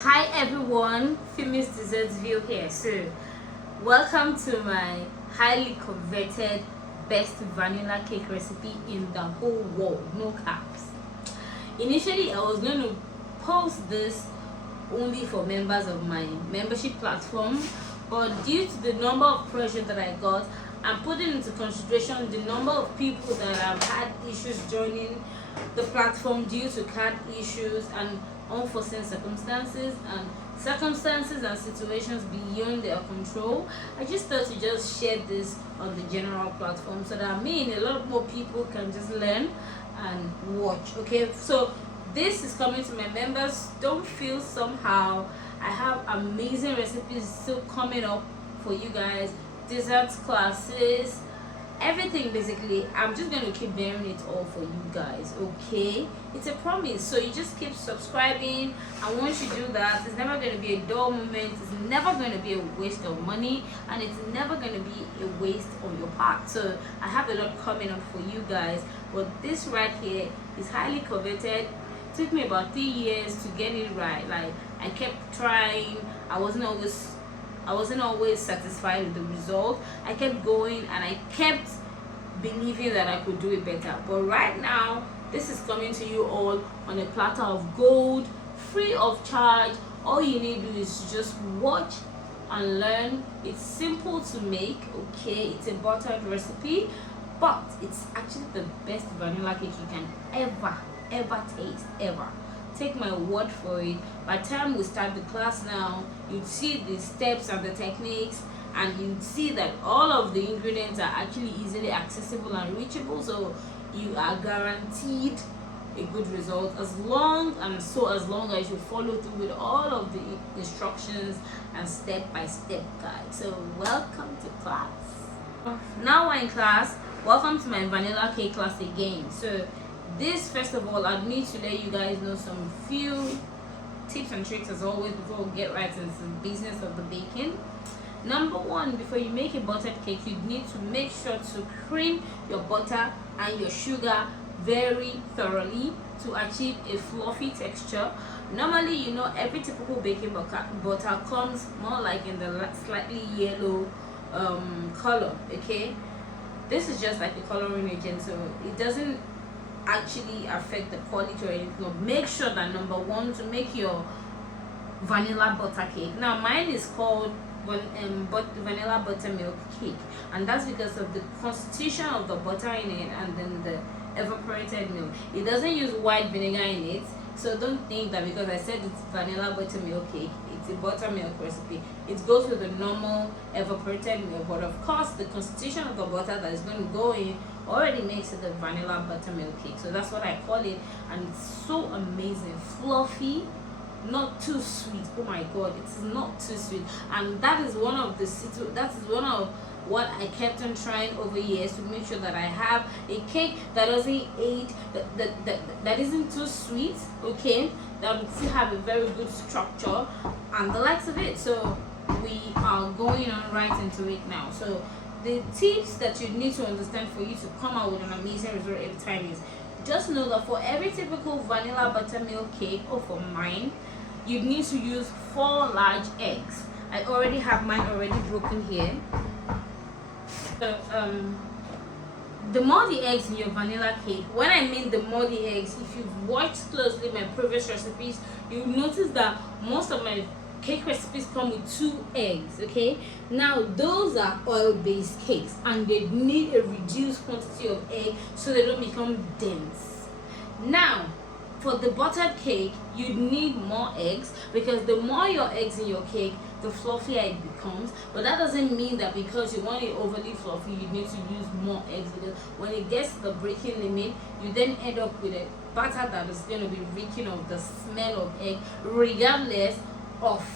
Hi everyone, Fimiesdessertsville here. So, welcome to my highly coveted best vanilla cake recipe in the whole world. No caps. Initially, I was going to post this only for members of my membership platform, but due to the number of pressure that I got, I'm putting into consideration the number of people that have had issues joining the platform due to card issues and unforeseen circumstances and situations beyond their control. I just thought to just share this on the general platform so that a lot more people can just learn and watch. Okay, so this is coming to my members. Don't feel somehow. I have amazing recipes still coming up for you guys, desserts classes, everything. Basically, I'm just going to keep bearing it all for you guys. Okay, it's a promise. So you just keep subscribing, and once you do that, it's never going to be a dull moment, it's never going to be a waste of money, and it's never going to be a waste on your part. So I have a lot coming up for you guys, but this right here is highly coveted. It took me about 3 years to get it right. Like, I kept trying. I wasn't always satisfied with the result. I kept going and I kept believing that I could do it better. But right now, this is coming to you all on a platter of gold, free of charge. All you need to do is just watch and learn. It's simple to make, okay? It's a buttered recipe, but it's actually the best vanilla cake you can ever taste, ever. Take my word for it. By the time we start the class now, you'd see the steps and the techniques, and you'd see that all of the ingredients are actually easily accessible and reachable, so you are guaranteed a good result as long as you follow through with all of the instructions and step-by-step guide. So welcome to class. Now we're in class. Welcome to my vanilla cake class again. So this, first of all, I need to let you guys know some few tips and tricks as always before we get right into the business of the baking. Number one, before you make a buttered cake, you need to make sure to cream your butter and your sugar very thoroughly to achieve a fluffy texture. Normally, every typical baking butter comes more like in the slightly yellow color. Okay, this is just like a coloring agent, so it doesn't actually affect the quality or anything. Make sure that, number one, to make your vanilla butter cake. Now mine is called vanilla buttermilk cake, and that's because of the constitution of the butter in it and then the evaporated milk. It doesn't use white vinegar in it, so don't think that because I said it's vanilla buttermilk cake, it's a buttermilk recipe. It goes with the normal evaporated milk, but of course the constitution of the butter that is going to go in already makes it a vanilla buttermilk cake. So that's what I call it, and it's so amazing, fluffy, not too sweet. Oh my god, it's not too sweet. And that is one of what I kept on trying over years, to make sure that I have a cake that doesn't age, that isn't too sweet, okay, that would still have a very good structure and the likes of it. So we are going on right into it now. So the tips that you need to understand for you to come out with an amazing result every time is, just know that for every typical vanilla buttermilk cake, or for mine, you need to use 4 large eggs. I already have mine already broken here. So the more the eggs in your vanilla cake, when I mean the more the eggs, if you've watched closely my previous recipes, you'll notice that most of my cake recipes come with 2 eggs. Okay, now those are oil-based cakes and they need a reduced quantity of egg so they don't become dense. Now for the buttered cake, you need more eggs, because the more your eggs in your cake, the fluffier it becomes. But that doesn't mean that because you want it overly fluffy, you need to use more eggs, because when it gets to the breaking limit, you then end up with a batter that is going to be reeking of the smell of egg, regardless of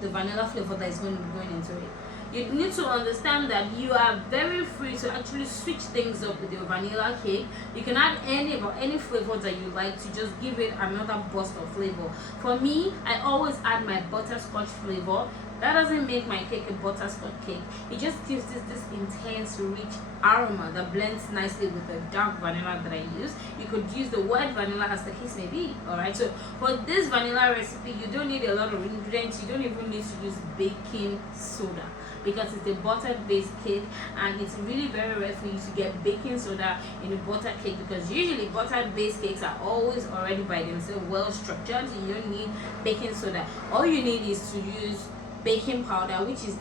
the vanilla flavor that is going to be going into it. You need to understand that you are very free to actually switch things up with your vanilla cake. You can add any flavor that you like to just give it another burst of flavor. For me, I always add my butterscotch flavor. That doesn't make my cake a butterscotch cake. It just gives this intense, rich aroma that blends nicely with the dark vanilla that I use. You could use the white vanilla as the case may be. Alright, so for this vanilla recipe, you don't need a lot of ingredients. You don't even need to use baking soda, because it's a butter based cake, and it's really very rare for you to get baking soda in a butter cake, because usually butter based cakes are always already by themselves well structured. So you don't need baking soda. All you need is to use baking powder, which is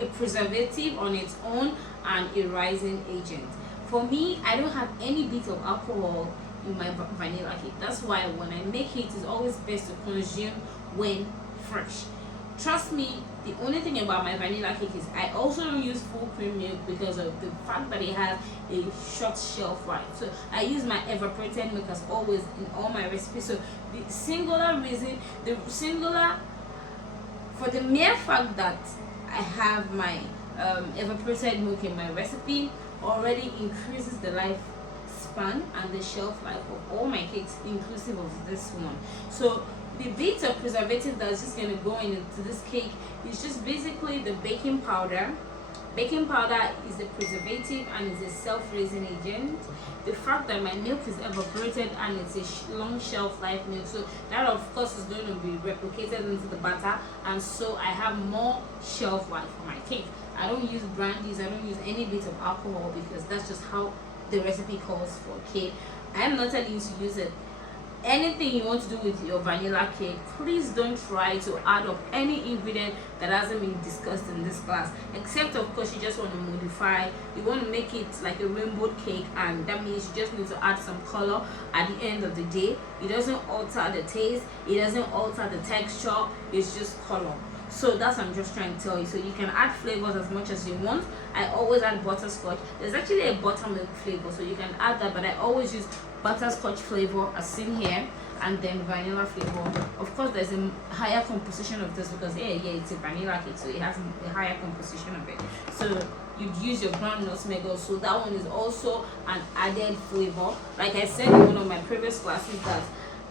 a preservative on its own and a rising agent. For me, I don't have any bit of alcohol in my vanilla cake. That's why when I make it, it's always best to consume when fresh. Trust me, the only thing about my vanilla cake is I also don't use full cream milk because of the fact that it has a short shelf life. So I use my evaporated milk as always in all my recipes. So the singular reason, for the mere fact that I have my evaporated milk in my recipe already increases the lifespan and the shelf life of all my cakes, inclusive of this one. So the bit of preservative that's just going to go into this cake is just basically the baking powder. Baking powder is a preservative and is a self-raising agent. The fact that my milk is evaporated and it's a long shelf life milk, so that of course is going to be replicated into the batter, and so I have more shelf life for my cake. I don't use brandies, I don't use any bit of alcohol, because that's just how the recipe calls for. Okay, I'm not telling you to use it. Anything you want to do with your vanilla cake, please don't try to add up any ingredient that hasn't been discussed in this class, except of course you just want to modify, you want to make it like a rainbow cake, and that means you just need to add some color at the end of the day. It doesn't alter the taste, it doesn't alter the texture, it's just color. So that's what I'm just trying to tell you. So you can add flavors as much as you want. I always add butterscotch. There's actually a buttermilk flavor, so you can add that, but I always use butterscotch flavor as seen here, and then vanilla flavor. Of course there's a higher composition of this because it's a vanilla cake, so it has a higher composition of it. So you'd use your ground nutmeg also. That one is also an added flavor. Like I said in one of my previous classes, that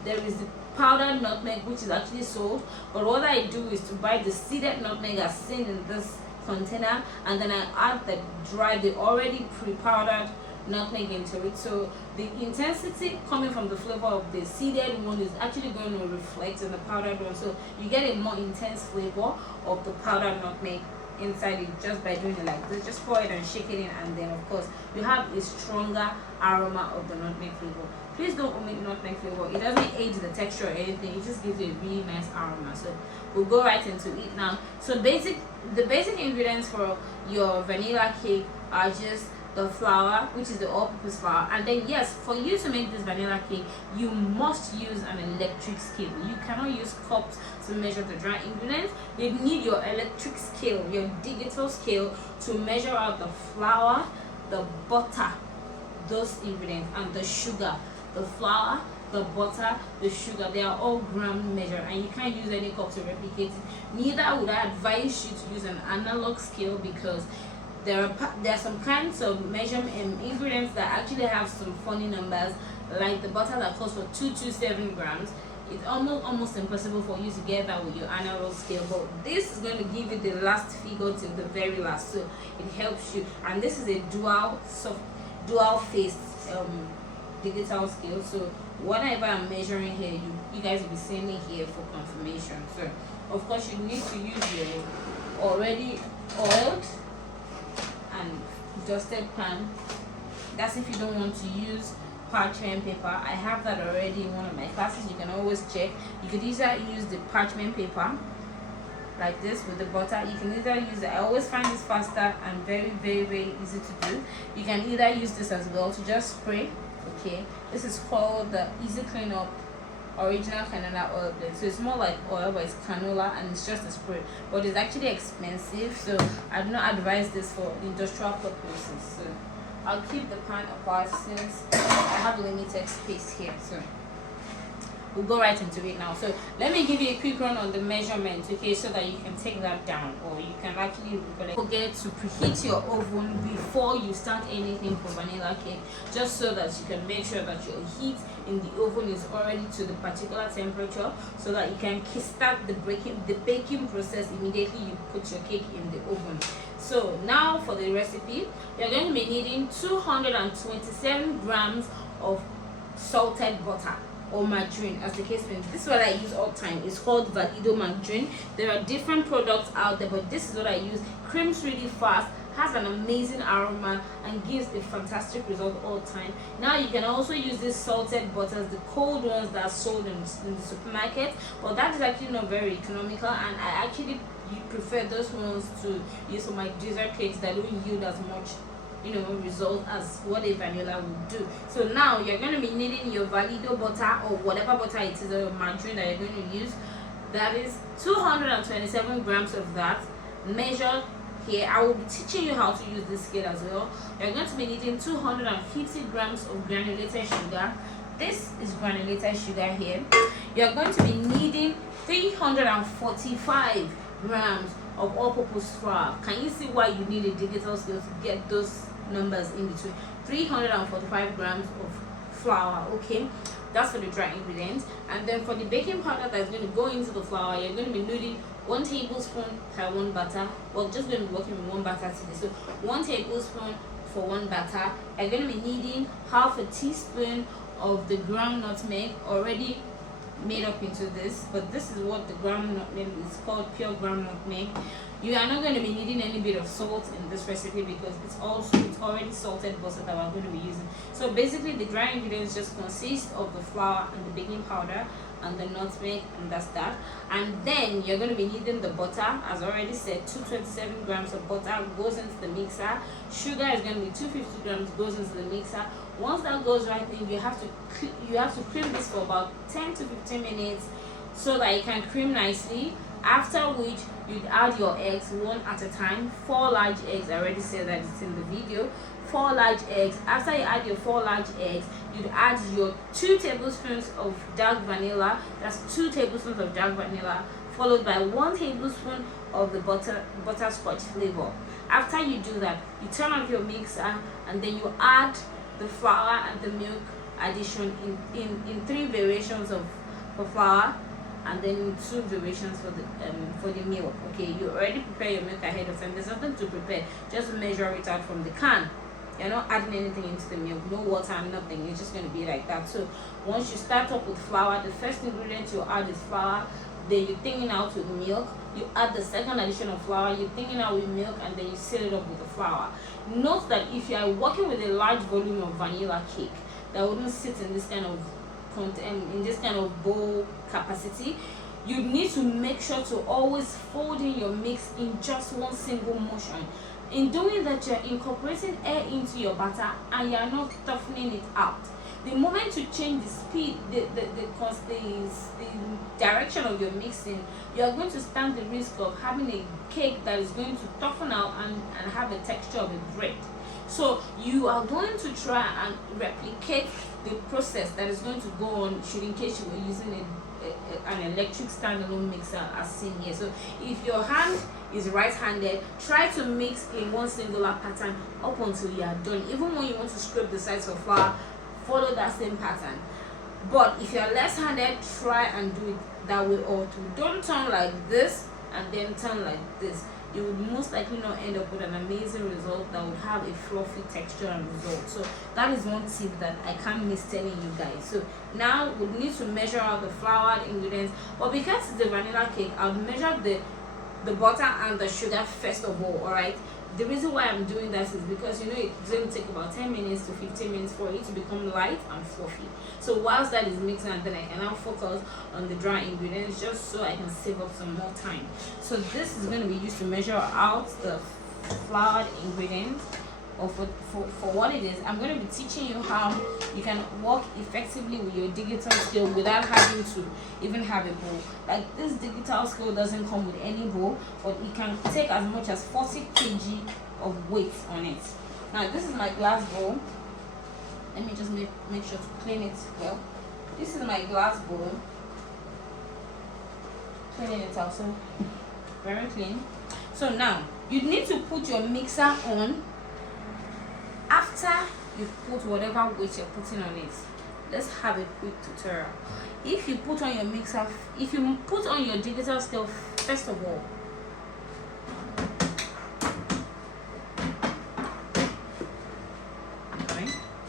there is the powdered nutmeg which is actually sold, but what I do is to buy the seeded nutmeg as seen in this container, and then I add the already pre-powdered nutmeg into it. So the intensity coming from the flavor of the seeded one is actually going to reflect in the powdered one, so you get a more intense flavor of the powdered nutmeg inside it just by doing it like this. Just pour it and shake it in, and then of course you have a stronger aroma of the nutmeg flavor. Please don't omit nutmeg flavor. It doesn't aid the texture or anything, it just gives you a really nice aroma. So we'll go right into it now. So the basic ingredients for your vanilla cake are just the flour, which is the all-purpose flour, and then yes, for you to make this vanilla cake, you must use an electric scale. You cannot use cups to measure the dry ingredients. You need your electric scale, your digital scale, to measure out the flour, the butter, those ingredients, and the sugar. The flour, the butter, the sugar, they are all gram measure, and you can't use any cup to replicate it. Neither would I advise you to use an analog scale, because there are some kinds of measurement ingredients that actually have some funny numbers, like the butter that calls for 227 grams. It's almost impossible for you to get that with your analog scale, but this is going to give you the last figure till the very last, so it helps you. And this is a dual faced digital scale, so whatever I'm measuring here, you guys will be seeing it here for confirmation. So of course you need to use your already oiled and dusted pan. That's if you don't want to use parchment paper. I have that already in one of my classes. You can always check. You could either use the parchment paper like this with the butter. You can either use it. I always find this faster and very, very, very easy to do. You can either use this as well to just spray. Okay, this is called the Easy Clean Up Original Canola Oil Blend. So it's more like oil, but it's canola and it's just a spray, but it's actually expensive, so I do not advise this for industrial purposes. So I'll keep the pan apart since I have limited space here. So we'll go right into it now. So let me give you a quick run on the measurements, okay, so that you can take that down, or you can actually recollect. Forget to preheat your oven before you start anything for vanilla cake, just so that you can make sure that your heat in the oven is already to the particular temperature, so that you can start the baking process immediately you put your cake in the oven. So now for the recipe, you're going to be needing 227 grams of salted butter, or margarine as the case may be. This is what I use all the time. It's called VALIDO margarine. There are different products out there, but this is what I use. Creams really fast, has an amazing aroma, and gives a fantastic result all the time. Now you can also use these salted butters, the cold ones that are sold in the supermarket, but that is actually not very economical, and I actually prefer those ones to use for my dessert cakes that don't yield as much result as what a vanilla would do. So now you're going to be needing your VALIDO butter, or whatever butter it is, or margarine that you're going to use. That is 227 grams of that, measured here. I will be teaching you how to use this scale as well. You're going to be needing 250 grams of granulated sugar. This is granulated sugar here. You're going to be needing 345 grams of all-purpose flour. Can you see why you need a digital scale to get those numbers in between? 345 grams of flour, okay? That's for the dry ingredients. And then for the baking powder that's going to go into the flour, you're going to be needing 1 tablespoon per 1 batter. Well, just going to be working with 1 batter today. So 1 tablespoon for 1 batter. You're going to be needing half a teaspoon of the ground nutmeg, already made up into this, but this is what the ground nutmeg is called, pure ground nutmeg. You are not going to be needing any bit of salt in this recipe because it's already salted butter that we're going to be using. So basically the dry ingredients just consist of the flour and the baking powder and the nutmeg, and that's that. And then you're going to be needing the butter. As already said, 227 grams of butter goes into the mixer. Sugar is going to be 250 grams, goes into the mixer. Once that goes right in, you have to cream this for about 10 to 15 minutes so that it can cream nicely. After which you'd add your eggs one at a time. 4 large eggs. I already said that it's in the video. 4 large eggs. After you add your 4 large eggs, you'd add your 2 tablespoons of dark vanilla. That's 2 tablespoons of dark vanilla, followed by 1 tablespoon of the butterscotch flavor. After you do that, you turn on your mixer, and then you add the flour and the milk addition in 3 variations for flour, and then 2 variations for the milk. Okay, you already prepare your milk ahead of time. There's nothing to prepare, just measure it out from the can. You're not adding anything into the milk, no water, nothing. It's just going to be like that. So once you start up with flour, the first ingredient you add is flour. Then you're thinning out with milk. You add the second addition of flour, you're thinning out with milk, and then you seal it up with the flour. Note that if you are working with a large volume of vanilla cake that wouldn't sit in this kind of bowl capacity, you need to make sure to always fold in your mix in just one single motion. In doing that, you're incorporating air into your batter and you're not toughening it out. The moment you change the speed, the direction of your mixing, you are going to stand the risk of having a cake that is going to toughen out and have a texture of a bread. So you are going to try and replicate the process that is going to go on, should in case you were using an electric standalone mixer as seen here. So if your hand is right-handed, try to mix in one singular pattern up until you are done. Even when you want to scrape the sides of flour, follow that same pattern. But if you're left-handed, try and do it that way or two. Don't turn like this and then turn like this. You would most likely not end up with an amazing result that would have a fluffy texture and result. So that is one tip that I can't miss telling you guys. So now we need to measure out the flour, the ingredients, but because it's a vanilla cake, I'll measure the butter and the sugar first of all. Alright, the reason why I'm doing that is because it's going to take about 10 minutes to 15 minutes for it to become light and fluffy. So whilst that is mixing, and then I can now focus on the dry ingredients just so I can save up some more time. So this is going to be used to measure out the flour ingredients, or for what it is. I'm going to be teaching you how you can work effectively with your digital scale without having to even have a bowl. Like this digital scale doesn't come with any bowl, but it can take as much as 40 kg of weight on it. Now this is my glass bowl. Let me just make sure to clean it well. this is my glass bowl. Cleaning it also, very clean. So now you need to put your mixer on after you put whatever weight you're putting on it. Let's have a quick tutorial. If you put on your mixer, if you put on your digital scale first of all,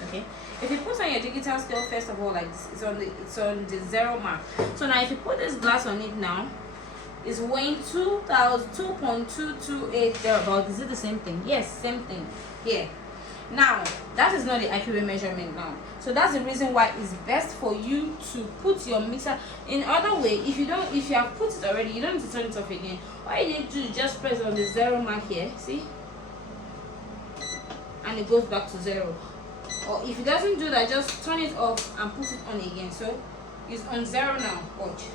okay, if you put on your digital scale first of all, like this, it's on the 0 mark. So now if you put this glass on it now, it's weighing 2.228 thereabout. Is it the same thing? Yes, same thing here. Now that is not the accurate measurement now, so that's the reason why it's best for you to put your mixer in other way. If you have put it already, you don't need to turn it off again. All you need to do is just press on the 0 mark here, see, and it goes back to 0. Or if it doesn't do that, just turn it off and put it on again. So it's on 0 now. Watch.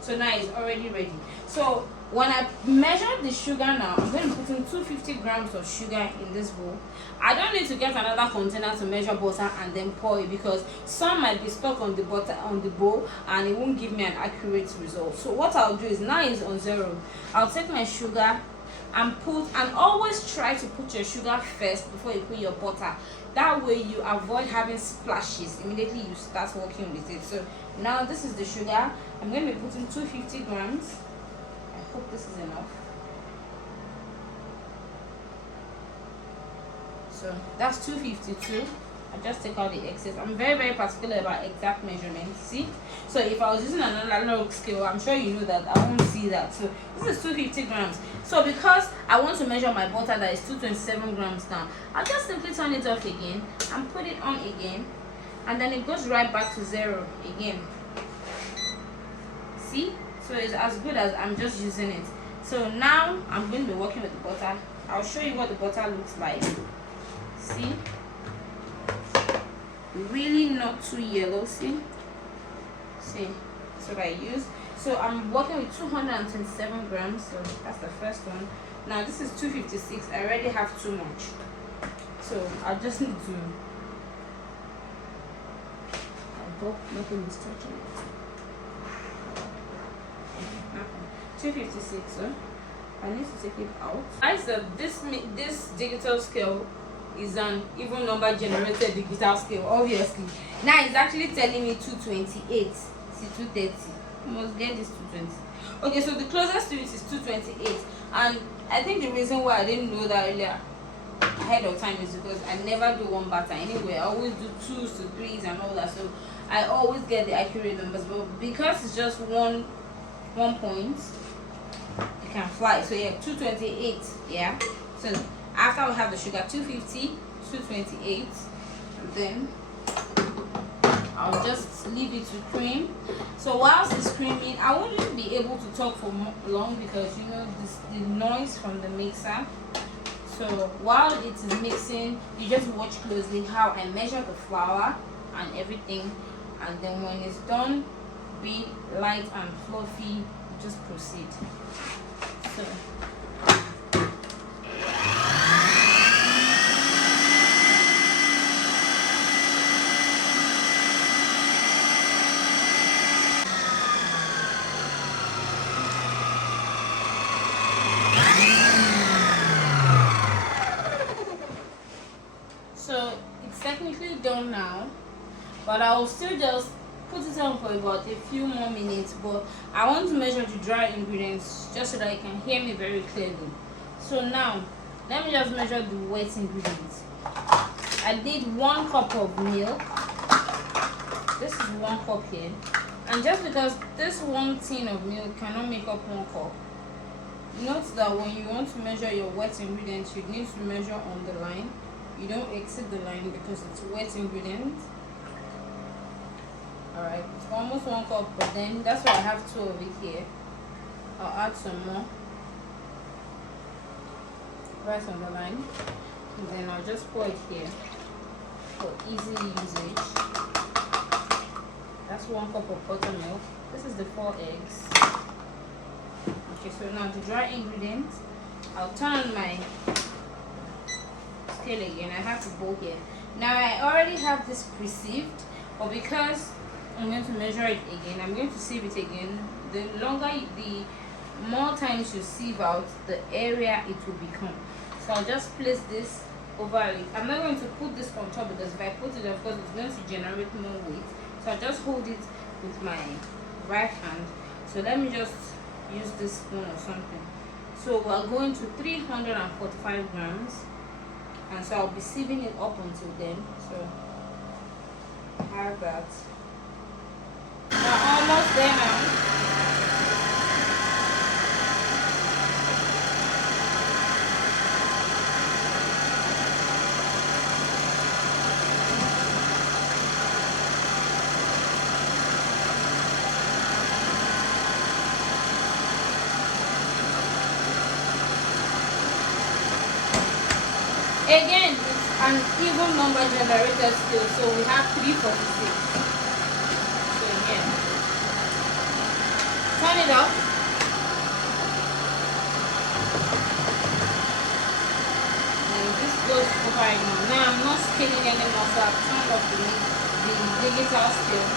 So now it's already ready. So when I measure the sugar now, I'm going to put in 250 grams of sugar in this bowl. I don't need to get another container to measure butter and then pour it, because some might be stuck on the butter on the bowl and it won't give me an accurate result. So what I'll do is, now it's on 0, I'll take my sugar and always try to put your sugar first before you put your butter. That way you avoid having splashes immediately you start working with it. So now this is the sugar. I'm going to be putting 250 grams. I hope this is enough. So that's 252. I just take out the excess. I'm very particular about exact measurements. See, so if I was using an analog scale, I'm sure you know that I won't see that. So this is 250 grams. So because I want to measure my butter that is 227 grams now, I'll just simply turn it off again and put it on again, and then it goes right back to 0 again. See, so it's as good as I'm just using it. So now I'm going to be working with the butter. I'll show you what the butter looks like. See, really not too yellow. See, that's what I use. So I'm working with 227 grams. So that's the first one. Now this is 256. I already have too much, so I just need to, I hope nothing is touching it. 256. So I need to take it out. I said this digital scale is an even number generated digital scale, obviously. Now it's actually telling me 228. See, 230. I must get this 220. Okay, so the closest to it is 228, and I think the reason why I didn't know that earlier ahead of time is because I never do one batter anyway. I always do 2s to 3s and all that, so I always get the accurate numbers. But because it's just one point, you can fly. So yeah, 228. Yeah, so after we have the sugar, 250, 228, and then I'll just leave it to cream. So whilst it's creaming, I won't be able to talk for long because you know the noise from the mixer. So while it is mixing, you just watch closely how I measure the flour and everything, and then when it's done, be light and fluffy, just proceed. So it's technically done now, but I will still just put it on for about a few more minutes. But I want to measure the dry ingredients just so that you can hear me very clearly. So now let me just measure the wet ingredients. I did 1 cup of milk. This is 1 cup here, and just because this 1 tin of milk cannot make up 1 cup, note that when you want to measure your wet ingredients, you need to measure on the line. You don't exceed the line because it's wet ingredients. Alright, it's almost 1 cup, but then that's why I have 2 of it here. I'll add some more right on the line, and then I'll just pour it here for easy usage. That's 1 cup of buttermilk. This is the 4 eggs. Okay, so now the dry ingredients, I'll turn on my scale again. I have the bowl here. Now I already have this pre-sieved, but because I'm going to measure it again. I'm going to sieve it again. The more times you sieve out, the area it will become. So I'll just place this over it. I'm not going to put this on top because if I put it, of course, it's going to generate more weight. So I'll just hold it with my right hand. So let me just use this spoon or something. So we're going to 345 grams, and so I'll be sieving it up until then. So I have that. We're almost there now. Again, it's an even number generator still, so we have 346. So yeah, turn it off. And this goes over now. Now I'm not spinning anymore, so I've turned off the digital scale.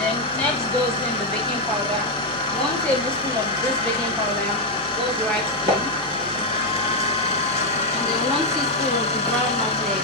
Then next goes in the baking powder. 1 tablespoon of this baking powder goes right in. 1 teaspoon of the brown nutmeg.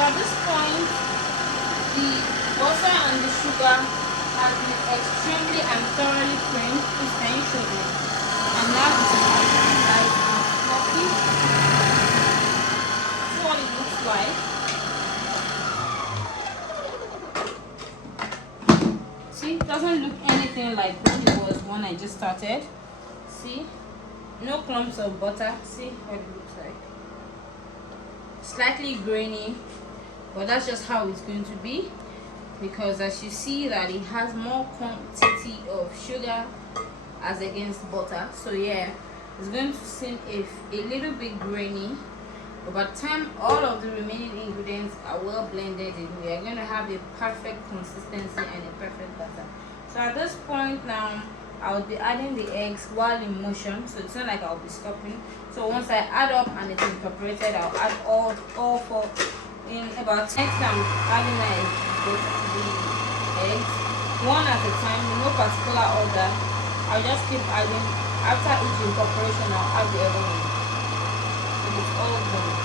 At this point, the butter and the sugar has been extremely and thoroughly creamed. Please can you show me? And now it's nice and fluffy. This is what it looks like. See, it doesn't look anything like what it was when I just started. See, no clumps of butter. See what it looks like. Slightly grainy, but that's just how it's going to be, because as you see that it has more quantity of sugar as against butter. So yeah, it's going to seem a little bit grainy, but by the time all of the remaining ingredients are well blended in, we are going to have a perfect consistency and a perfect batter. So at this point now, I will be adding the eggs while in motion, so it's not like I'll be stopping. So once I add up and it's incorporated, I'll add all four in about 10 times. Adding the eggs one at a time, in no particular order. I'll just keep adding. After each incorporation, I'll add the other one. And it's all done.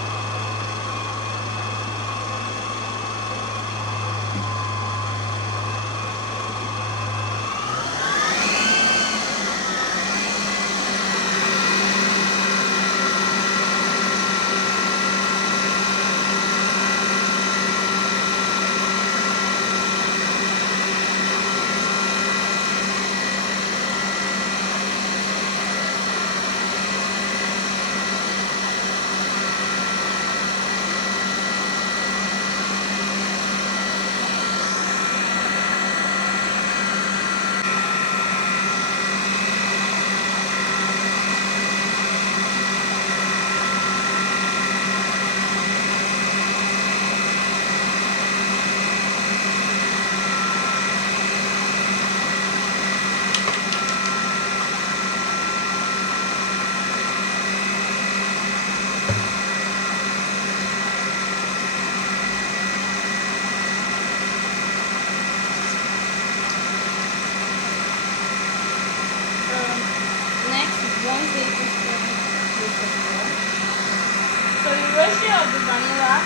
ratio of the vanilla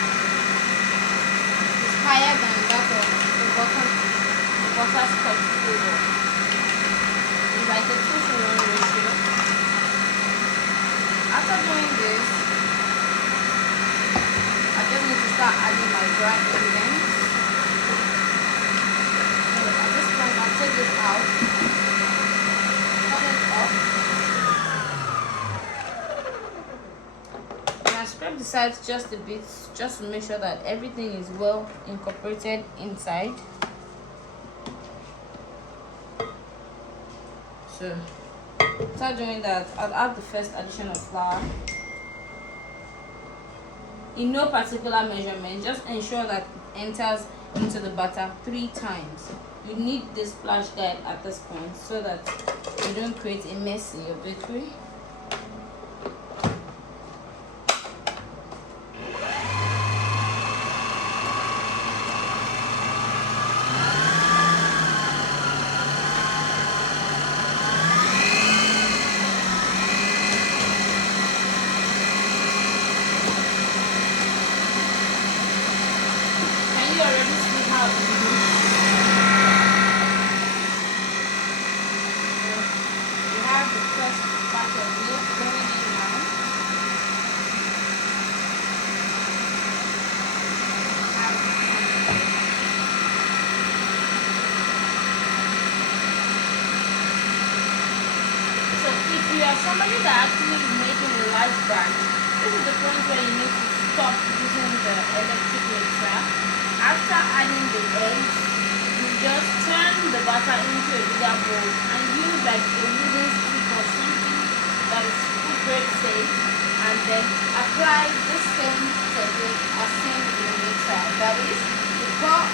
is higher than that of the butterscotch flavor. It's like a 2-to-1 ratio. After doing this, I just need to start adding my dry ingredients. So at this point, I'll take this out, turn it off, and I scrape the sides just a bit, just to make sure that everything is well incorporated inside. So after doing that, I'll add the first addition of flour. In no particular measurement, just ensure that it enters into the batter 3 times. You need this splash guide at this point so that you don't create a mess in your bakery. You already see how it looks. You have the first batch of milk going in now. So if you are somebody that actually is making a large batch, this is the point where you need to stop using the electric mixer. After adding the eggs, you just turn the batter into a bigger bowl and use like a wooden stick or something that is food grade safe, and then apply the same technique as seen in the mixer. That is, you pour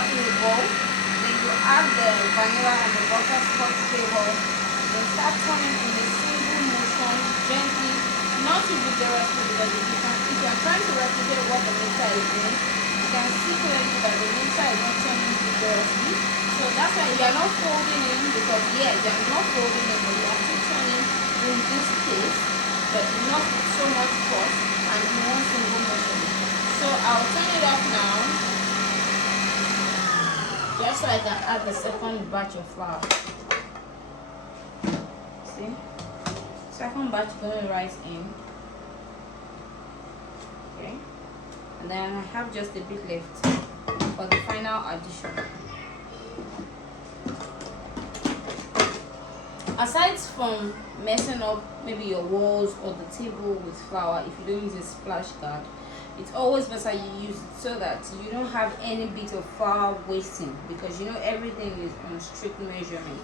in the bowl, then you add the vanilla and the butterscotch flavor, then start turning in a single motion gently, not too vigorously, because if you are trying to replicate what the mixer is doing, you can see clearly that the mixer is not turning vigorously. So that's why you are not folding in, because you are not folding in, but you are still turning in this case, but not with so much force and in one single motion. So I'll turn it off now, just so I can add the second batch of flour. See? Second batch going right in. Okay, and then I have just a bit left for the final addition. Aside from messing up maybe your walls or the table with flour, if you don't use a splash guard, it's always better you use it so that you don't have any bit of flour wasting, because you know everything is on strict measurement.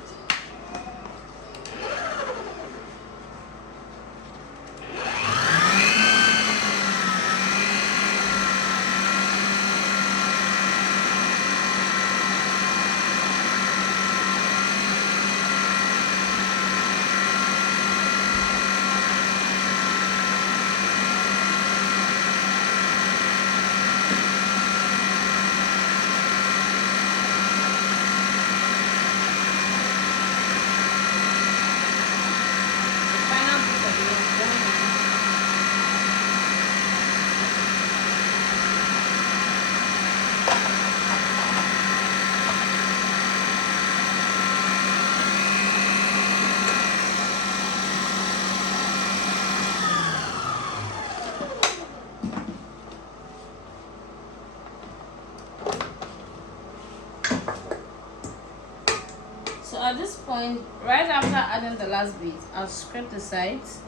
So at this point, right after adding the last bit, I'll scrape the sides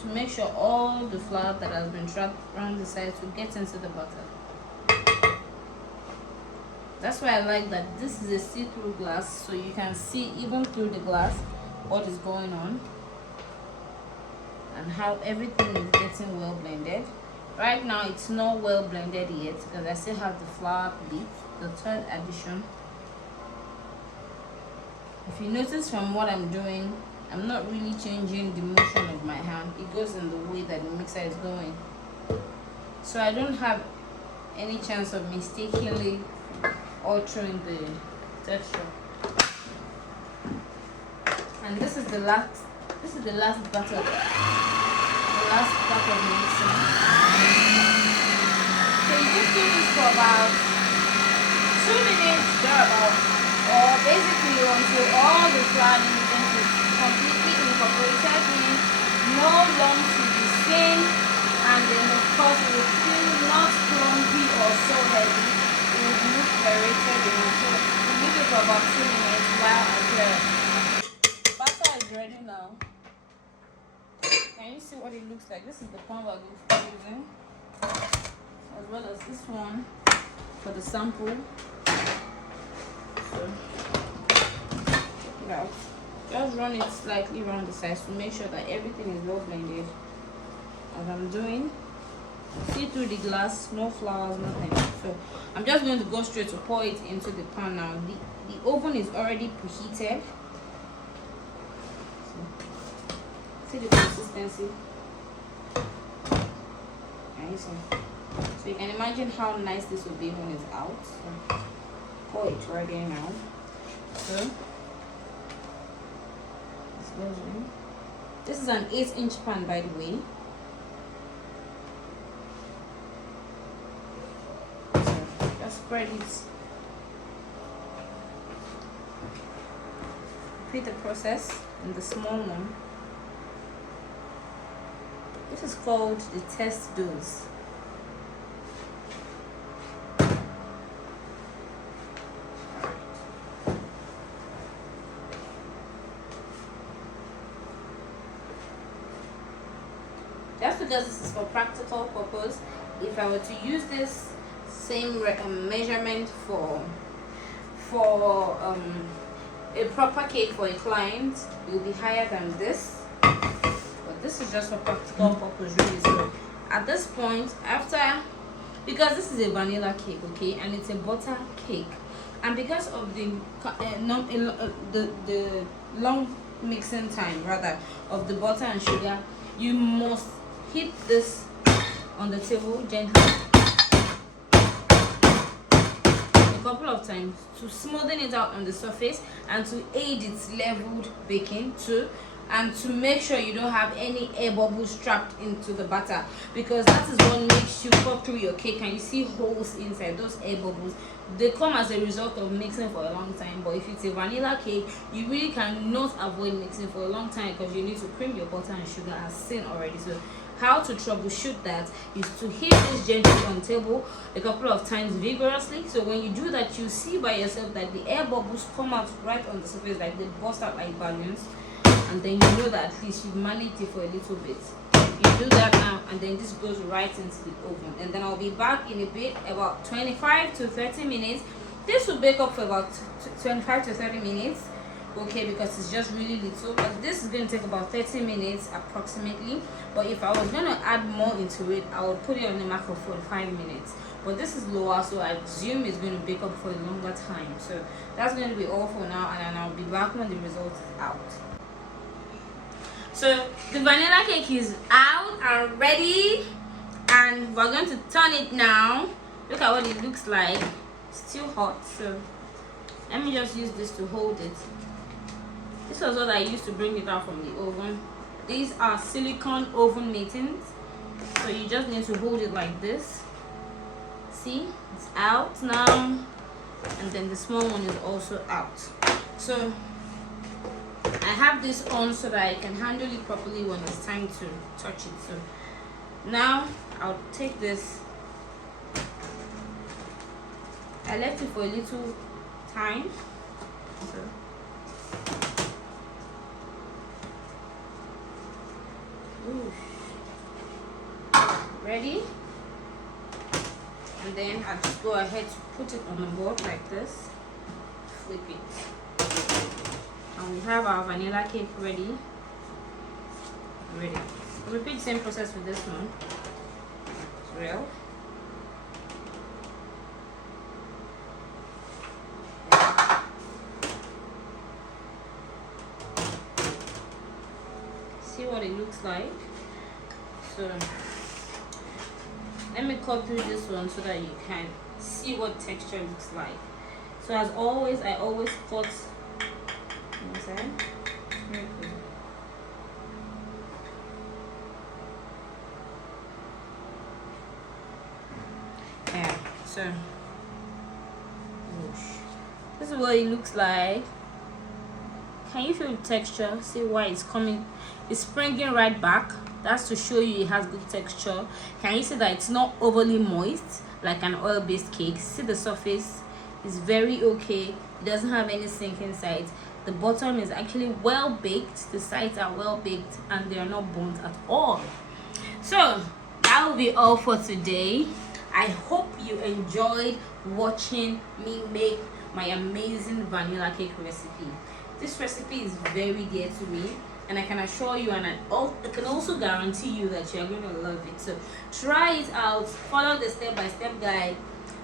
to make sure all the flour that has been trapped around the sides will get into the butter. That's why I like that this is a see-through glass, so you can see even through the glass what is going on and how everything is getting well blended. Right now it's not well blended yet because I still have the flour bit, the third addition. If you notice from what I'm doing, I'm not really changing the motion of my hand. It goes in the way that the mixer is going. So I don't have any chance of mistakenly altering the texture. And this is the last batter. The last part of mixing. So you just do this for about 2 minutes thereabout, or basically until all the flour ingredients is completely incorporated, meaning no lumps will be seen, and then of course it will feel not clumpy or so heavy. It will look aerated enough. So we leave it for about 2 minutes while I prep. Batter is ready now. Can you see what it looks like? This is the pan we're using, as well as this one for the sample. So check it out. Just run it slightly around the sides to make sure that everything is well blended. As I'm doing, see through the glass, no flowers, nothing. So I'm just going to go straight to pour it into the pan now. The oven is already preheated. See the consistency. Can you see? So you can imagine how nice this will be when it's out. So pour it right in now. So this goes in. This is an 8-inch pan, by the way. So just spread it. Repeat the process in the small one. This is called the test dose. Just because this is for practical purpose, if I were to use this same measurement for a proper cake for a client, it will be higher than this. This is just for practical purpose, really. So at this point, because this is a vanilla cake, okay, and it's a butter cake, and because of the long mixing time rather of the butter and sugar, you must hit this on the table gently a couple of times to smoothen it out on the surface and to aid its leveled baking too, and to make sure you don't have any air bubbles trapped into the batter, because that is what makes you cut through your cake and you see holes inside. Those air bubbles, they come as a result of mixing for a long time. But if it's a vanilla cake, you really cannot avoid mixing for a long time because you need to cream your butter and sugar as seen already. So how to troubleshoot that is to hit this gently on the table a couple of times vigorously. So when you do that, you see by yourself that the air bubbles come out right on the surface, like they burst out like balloons, and then you know that at least you've managed it for a little bit. You do that now, and then this goes right into the oven, and then I'll be back in a bit, about 25 to 30 minutes. This will bake up for about 25 to 30 minutes, okay, because it's just really little. But this is going to take about 30 minutes approximately. But if I was going to add more into it, I would put it on the mark for 45 minutes. But this is lower, so I assume it's going to bake up for a longer time. So that's going to be all for now, and then I'll be back when the result is out. So the vanilla cake is out and ready, and we're going to turn it now. Look at what it looks like. It's still hot, so let me just use this to hold it. This was what I used to bring it out from the oven. These are silicone oven mittens, so you just need to hold it like this. See, it's out now, and then the small one is also out. So I have this on so that I can handle it properly when it's time to touch it. So now I'll take this. I left it for a little time. So ready, and then I'll just go ahead to put it on the board like this, flip it, and we have our vanilla cake ready. Repeat the same process with this one as well. See what it looks like. So let me cut through this one so that you can see what texture looks like. So as always, I always cut inside. So this is what it looks like. Can you feel the texture? See why it's coming, it's springing right back. That's to show you it has good texture. Can you see that it's not overly moist like an oil-based cake? See the surface is very okay. It doesn't have any sinking sides. The bottom is actually well baked, the sides are well baked, and they are not burnt at all. So that will be all for today. I hope you enjoyed watching me make my amazing vanilla cake recipe. This recipe is very dear to me, and I can assure you, and I can also guarantee you that you're going to love it. So try it out, follow the step-by-step guide,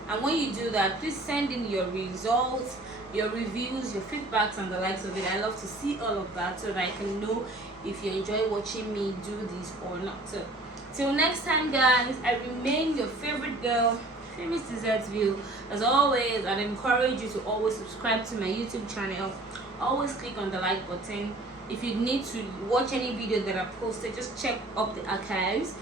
and when you do that, please send in your results, your reviews, your feedbacks, and the likes of it. I love to see all of that so that I can know if you enjoy watching me do this or not. So till next time, guys, I remain your favorite girl, Fimiesdessertsville. As always, I'd encourage you to always subscribe to my YouTube channel. Always click on the like button. If you need to watch any video that I posted, just check up the archives.